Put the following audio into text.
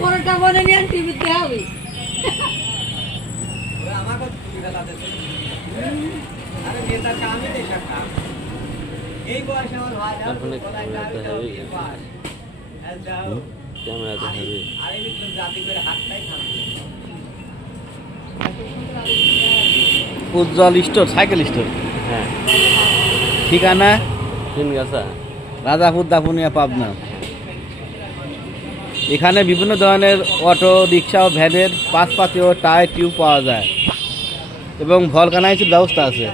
পরোটা বনে নিয়ে টিভিতে হবে উজ্জ্বল স্টোর সাইকেল স্টোর। হ্যাঁ, ঠিকানা তিনগাছা, রাজাপুর দাপুনিয়া, পাবনা। এখানে বিভিন্ন ধরনের অটো, রিক্সা ও ভ্যানের পাশপাতি ও টায়ার টিউব পাওয়া যায় এবং ভলকানাইজের ব্যবস্থা আছে।